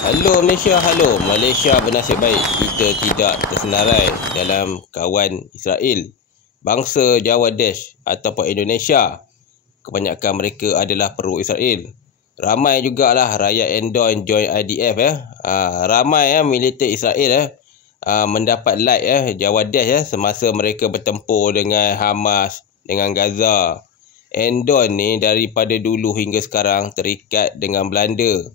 Halo Malaysia, halo. Malaysia bernasib baik. Kita tidak tersenarai dalam kawan Israel. Bangsa Jawa Dash ataupun Indonesia, kebanyakan mereka adalah pro Israel. Ramai jugalah rakyat Endon join IDF ramai militer Israel mendapat like Jawa Dash semasa mereka bertempur dengan Hamas, dengan Gaza. Endon ni daripada dulu hingga sekarang terikat dengan Belanda,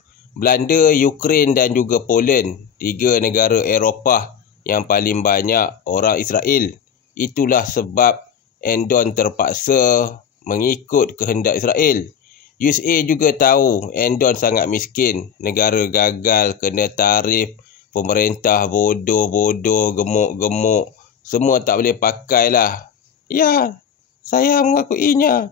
Ukraine dan juga Poland, 3 negara Eropah yang paling banyak orang Israel. Itulah sebab Endon terpaksa mengikut kehendak Israel. USA juga tahu Endon sangat miskin, negara gagal, kena tarif, pemerintah bodoh-bodoh, gemuk-gemuk, semua tak boleh pakai lah. Ya, saya mengakuinya.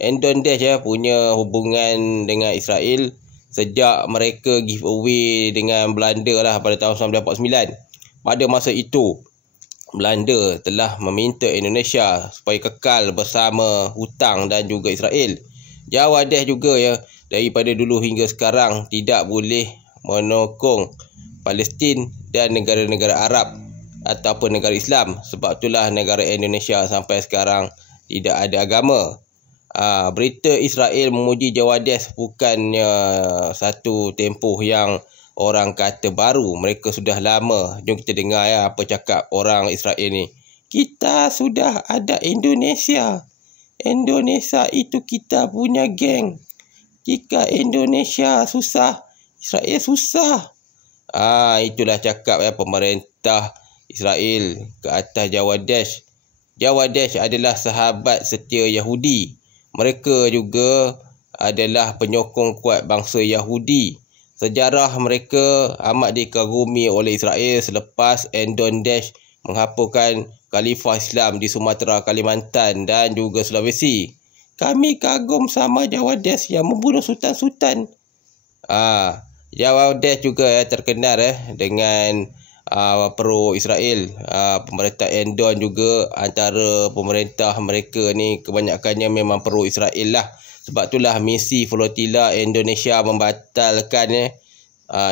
Endon Dash punya hubungan dengan Israel sejak mereka giveaway dengan Belanda lah pada tahun 1949. Pada masa itu, Belanda telah meminta Indonesia supaya kekal bersama hutang dan juga Israel. Jawa Dash juga daripada dulu hingga sekarang tidak boleh menokong Palestin dan negara-negara Arab ataupun negara Islam. Sebab itulah negara Indonesia sampai sekarang tidak ada agama. Berita Israel memuji Jawa Dash bukannya satu tempoh yang orang kata baru. Mereka sudah lama. Jom kita dengar apa cakap orang Israel ni. Kita sudah ada Indonesia. Indonesia itu kita punya geng. Jika Indonesia susah, Israel susah. Itulah cakap pemerintah Israel ke atas Jawa Dash. Jawa Dash adalah sahabat setia Yahudi. Mereka juga adalah penyokong kuat bangsa Yahudi. Sejarah mereka amat dikagumi oleh Israel selepas Endon Dash menghapuskan Khalifah Islam di Sumatera, Kalimantan dan juga Sulawesi. Kami kagum sama Jawa Dash yang membunuh sultan-sultan. Jawa Dash juga terkenal dengan pro Israel. Pemerintah Endon juga antara pemerintah mereka ni kebanyakannya memang pro Israel lah. Sebab itulah misi flotila Indonesia membatalkan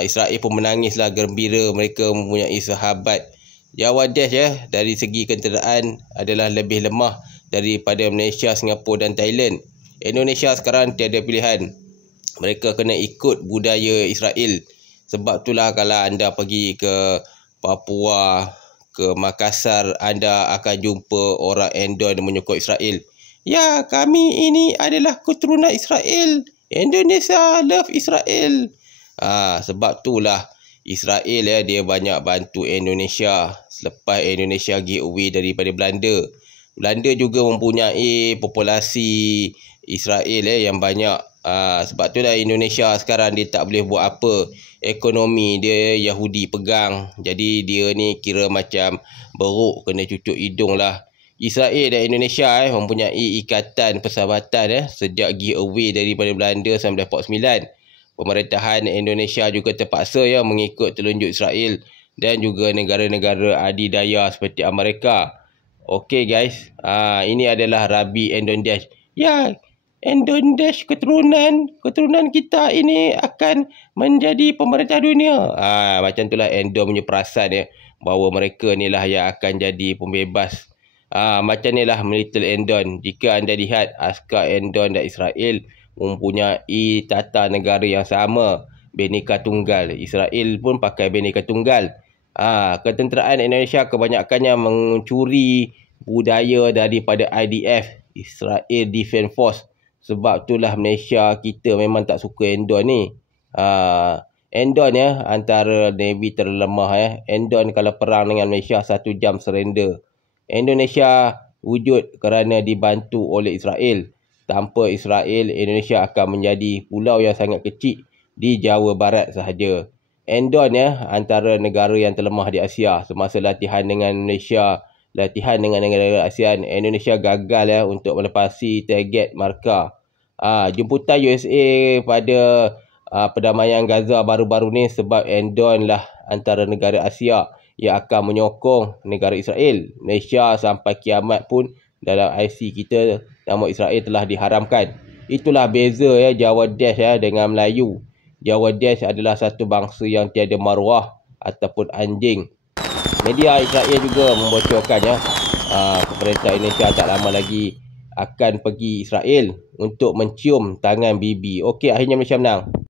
Israel pun menangislah gembira mereka mempunyai sahabat. Jawa Dash dari segi kenderaan adalah lebih lemah daripada Malaysia, Singapura dan Thailand. Indonesia sekarang tiada pilihan. Mereka kena ikut budaya Israel. Sebab itulah kalau anda pergi ke Papua, ke Makassar, anda akan jumpa orang Endon menyokong Israel. Ya, kami ini adalah keturunan Israel. Indonesia love Israel. Sebab itulah Israel dia banyak bantu Indonesia selepas Indonesia giveaway daripada Belanda. Belanda juga mempunyai populasi Israel yang banyak. Sebab itulah Indonesia sekarang dia tak boleh buat apa. Ekonomi dia Yahudi pegang. Jadi dia ni kira macam beruk, kena cucuk hidung lah. Israel dan Indonesia mempunyai ikatan persahabatan sejak giveaway daripada Belanda 1949. Pemerintahan Indonesia juga terpaksa mengikut telunjuk Israel dan juga negara-negara adidaya seperti Amerika. Okey guys, ini adalah Rabi Endon Dash. Ya, Endon Dash keturunan kita ini akan menjadi pemerintah dunia. Macam itulah Endon punya perasan bahawa mereka ni lah yang akan jadi pembebas. Macam ni lah militer Endon. Jika anda lihat askar Endon dan Israel mempunyai tata negara yang sama, Bhinneka Tunggal. Israel pun pakai Bhinneka Tunggal. Ketenteraan Indonesia kebanyakannya mencuri budaya daripada IDF, Israel Defence Force. Sebab itulah Malaysia kita memang tak suka Endon ni. Endon antara Navy terlemah. Endon kalau perang dengan Malaysia 1 jam surrender. Indonesia wujud kerana dibantu oleh Israel. Tanpa Israel, Indonesia akan menjadi pulau yang sangat kecil di Jawa Barat sahaja. Endon antara negara yang terlemah di Asia. Semasa latihan dengan Malaysia, latihan dengan negara ASEAN, Indonesia gagal untuk melepasi target markah. Jemputan USA pada perdamaian Gaza baru-baru ni sebab Endon lah antara negara Asia yang akan menyokong negara Israel. Malaysia sampai kiamat pun dalam IC kita nama Israel telah diharamkan. Itulah beza Jawa Dash dengan Melayu. Jawadesh adalah satu bangsa yang tiada maruah ataupun anjing. Media Israel juga membocorkannya pemerintah Indonesia tak lama lagi akan pergi Israel untuk mencium tangan Bibi. Okey, akhirnya Malaysia menang.